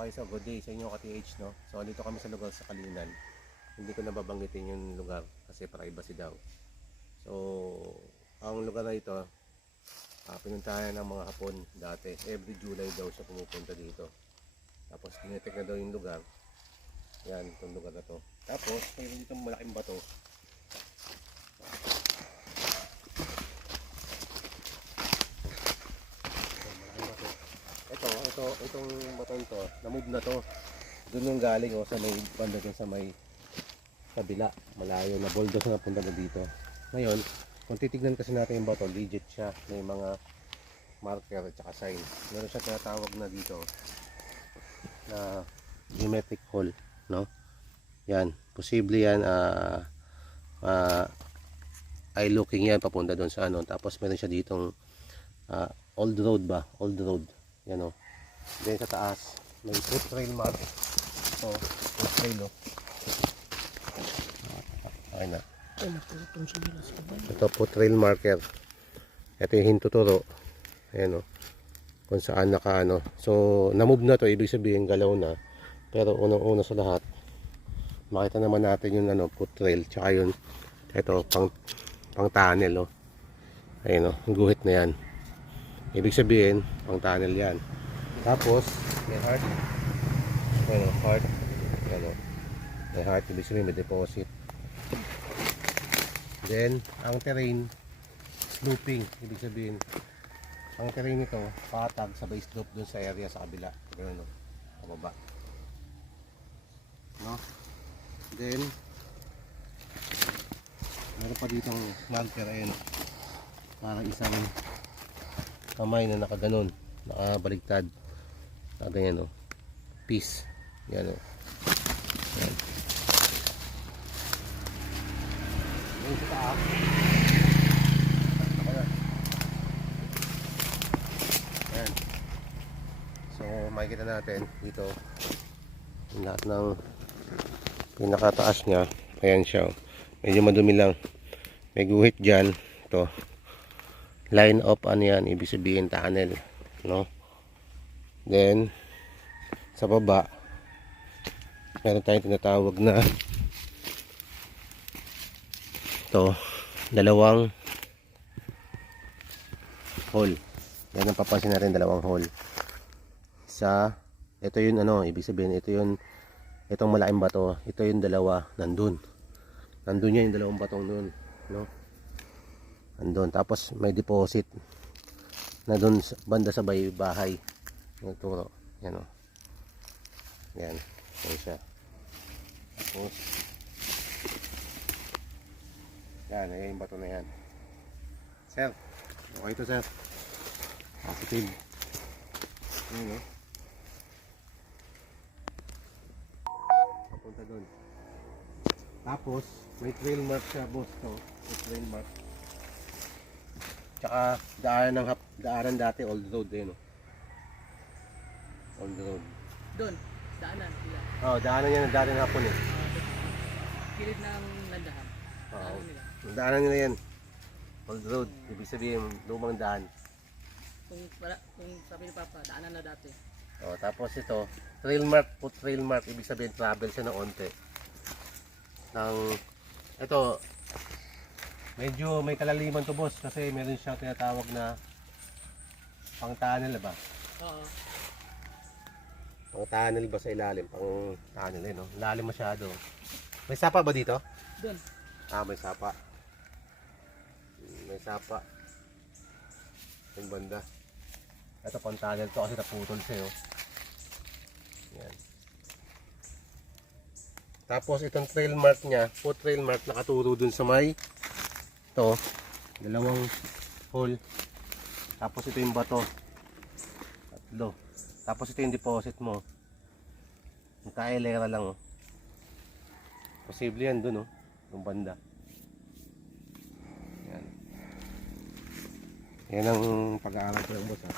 Okay, so good day sa inyo ka-TH, no? So, dito kami sa lugar sa Kalinan. Hindi ko nababanggitin yung lugar kasi privacy daw. So, ang lugar na ito, ah, pinuntahan ng mga Hapon dati. Every July daw siya pumupunta dito. Tapos, tinitek na daw yung lugar. Yan, itong lugar na to. Tapos, mayroon dito malaking bato. Ito, malaking bato. Ito, ito, itong batong to, na-move na to. Doon yung galing oh, sa may banda sa may kabila, malayo na bulldoze na punta na dito. Ngayon, kung titignan kasi natin yung bato, legit siya. May mga marker at saka sign. Meron siya tinatawag na dito na geometric hole, no? Yan, posible yan ah ah, eye looking yan papunta doon sa ano. Tapos meron siya ditong ah, old road ba? Old road. Yan oh. Then sa taas, may foot trail mark. Oh, foot trail oh. Ay na. Ito po trail marker. Ito yung hintuturo. Ayan o. Kung saan naka ano. So, na-move na to. Ibig sabihin galaw na. Pero unang-una sa lahat, makita naman natin yung ano, foot trail. Tsaka yun, ito, pang, pang tunnel o. Ayan o, yung guhit na yan. Ibig sabihin, pang tunnel yan. Tapos, may heart. Ayan o, heart. Ayan o. May heart, ibig sabihin may deposit. Then, ang terrain, sloping. Ibig sabihin, ang terrain nito, patag sa base slope dun sa area sa kabila. Ganun, no? Pababa. No? Then, meron pa ditong marker, ayun. Parang isang kamay na nakaganon. Nakabaligtad. Nakaganyan, no? Peace. Yan, no? Yan. Ako na. Ayan. So, makikita natin dito yung lahat ng pinakataas niya. Ayan siya. oh. Medyo madumi lang. May guhit dyan. Ito. Line up ano yan. Ibig sabihin tunnel. No? Then, sa baba, meron tayong tinatawag na ito, dalawang hole. Yan ang papansin natin, dalawang hole. Sa, ito yun ano, ibig sabihin, ito yun, itong malaking bato, ito yung dalawa, nandun. Nandun yan yung dalawang batong nun, no? Nandun. Tapos may deposit na dun banda sa bahay. Yung turo. Yan o. Yan. Yan siya. Tapos, yan, ayan yung bato na yan. Sir, okay to sir. Positive. Ayan o. Papunta doon. Tapos, may trail mark siya, boss to. May trail mark. Tsaka, daanan ng daanan dati, old road eh, no? Old road. Doon, daanan sila. Oh, daanan dati ng hapon eh. Kilid ng landahan. Oo. Daanan nila. Ang daanan nila yan. Old road. Ibig sabihin, lumang daan. Kung, wala, kung sabi ni Papa, daanan na dati. Oh, tapos ito, trail mark, put trail mark, ibig sabihin travel siya ng onte. Ng, ito, medyo may kalaliman to boss kasi meron siyang tinatawag na pang tunnel ba? Oo. Pang tunnel ba sa ilalim? Pang tunnel eh, no? Lalim masyado. May sapa ba dito? Doon. Ah, may sapa. May sapa. Yung banda. Ito pang tunnel to kasi naputol siya oh. Yan. Tapos itong trail mark niya, foot trail mark nakaturo dun sa may ito, dalawang hole. Tapos ito yung bato. Tatlo. Tapos ito yung deposit mo. Yung kailera lang oh. Posible yan dun oh. Yung banda. Yan. Yan ang pag-aaral ko ng boss ha.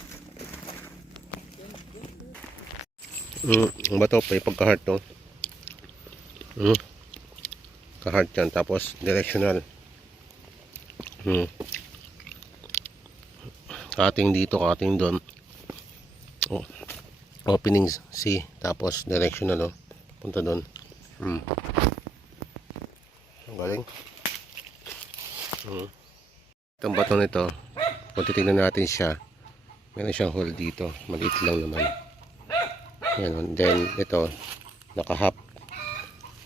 Mm, ang bato pa yung pagka-heart to. Mm. Ka-heart yan. Tapos directional. Mm. Kating dito, kating doon. Oh. opening C tapos directional no punta doon hmm. ang galing hmm. itong bato nito kung titignan natin siya meron siyang hole dito maliit lang naman yan oh. then ito naka half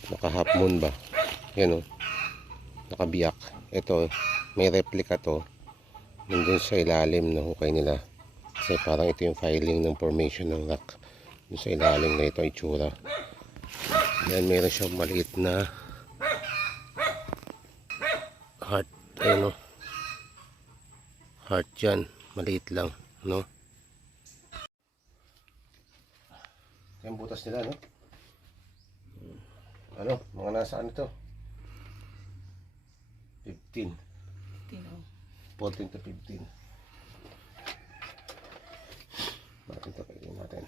naka half moon ba yan o nakabiyak ito may replica to nandun sa ilalim ng hukay nila kasi parang ito yung filing ng formation ng rock dun sa ilalim na ito ay tsura yan meron siyang maliit na heart ayun o heart dyan maliit lang no? Yung butas nila no? Ano? Mga nasa ano to 15 Tino. 14 to 15 ito kainin natin.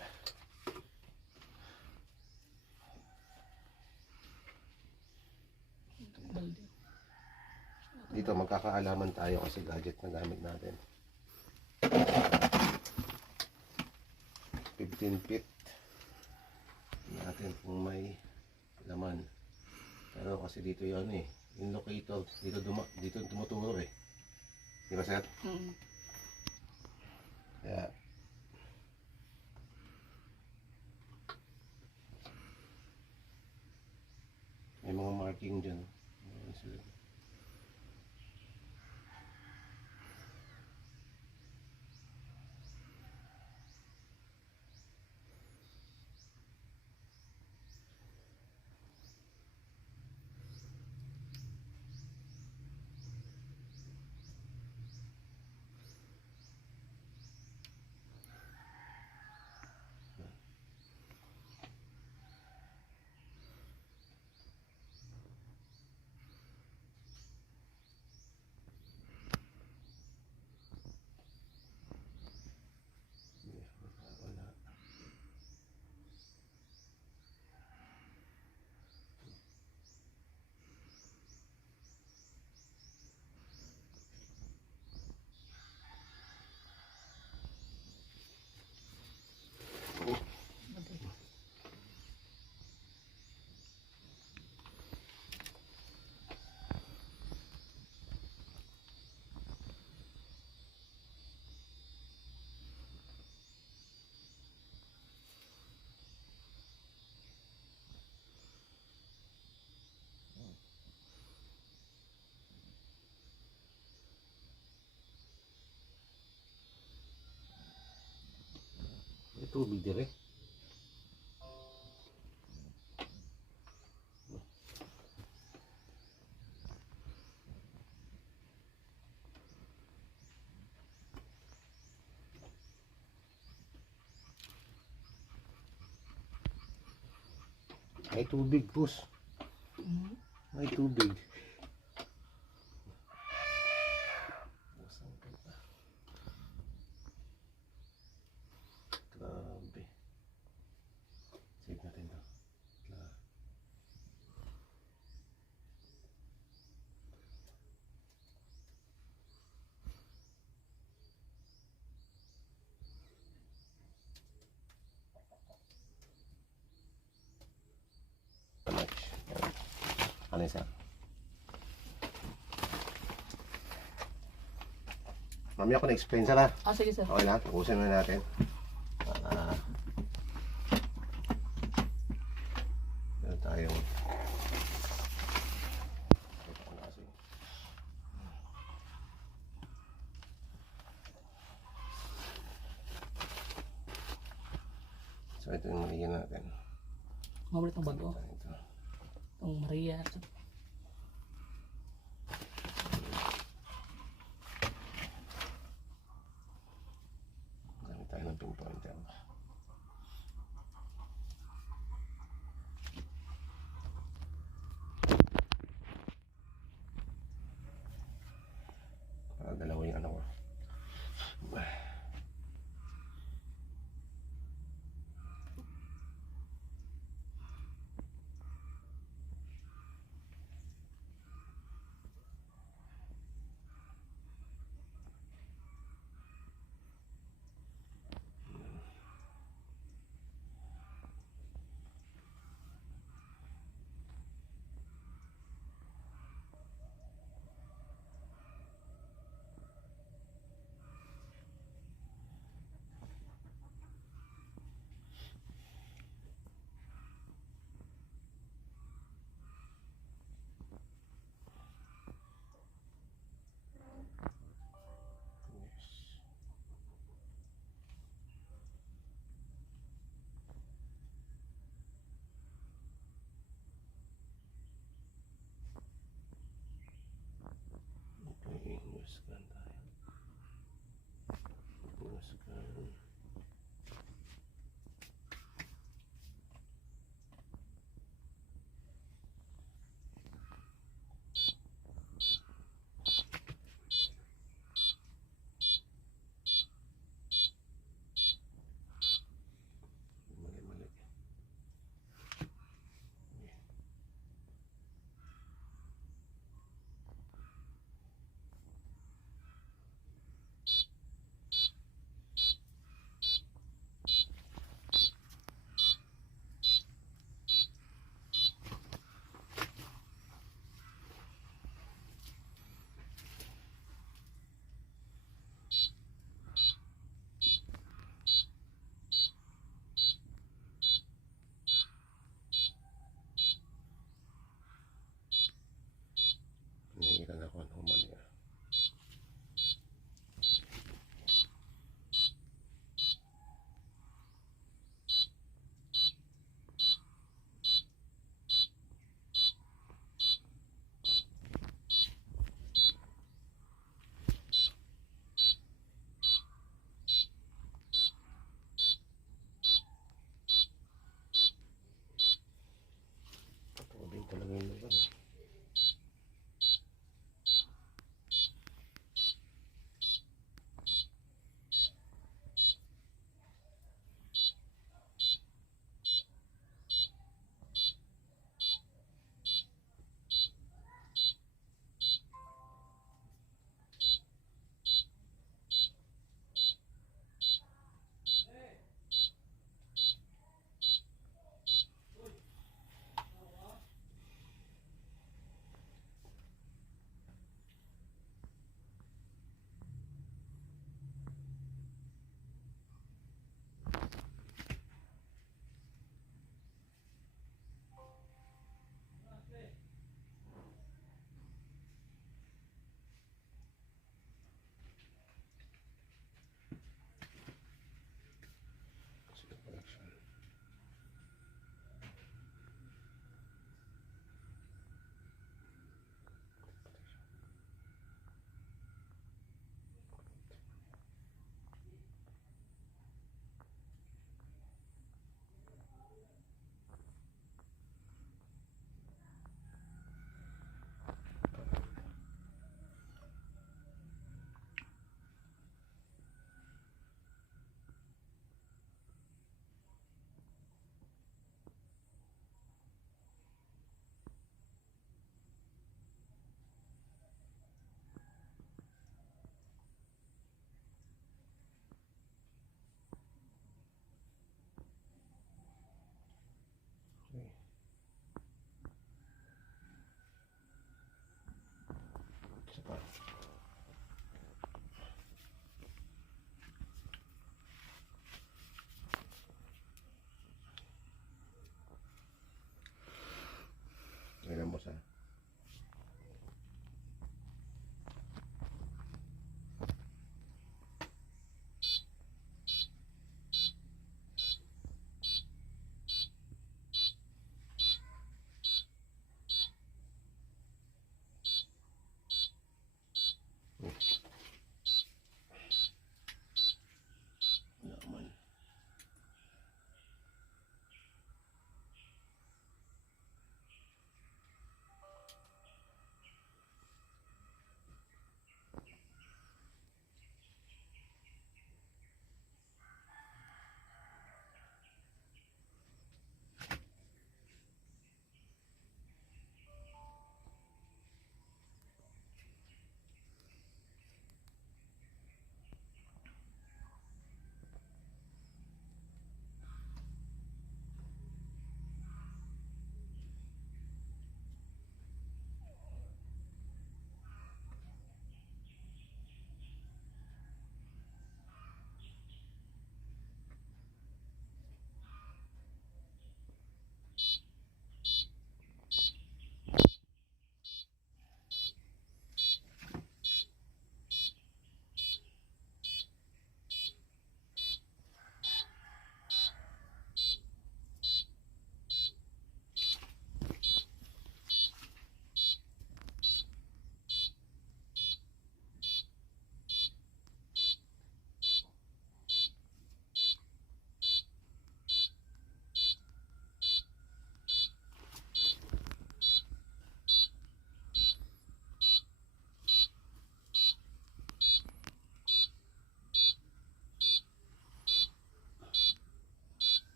Dito magkakaalaman tayo kasi gadget na gamit natin. 15 feet. Natin kung may laman. Pero kasi dito yan eh. Yung locator dito dito tumuturo eh. Di ba sir? Mm. kaya may mga marking dyan Ayan sila. Wala. Balde. May tubig dire. May tubig, pus. May tubig. Ano isa? Mamaya ko na-explain sa lahat. Ah, sige sir. Okay lahat, ubusin na natin. Para meron tayong na. So ito yung maliyan natin. Mabulit ang bago. Ang Maria. Gamit tayo ng pinpointer. Para dalawa yung ano ko. Scan tayo. Scan.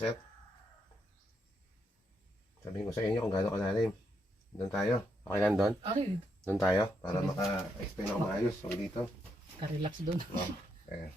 Sir. Sabihin ko sa inyo kung gaano kalalim. Doon tayo. Okay lang doon? Okay, Doon tayo para maka-explain ako maayos. Huwag dito. ka-relax doon. Oh, eh.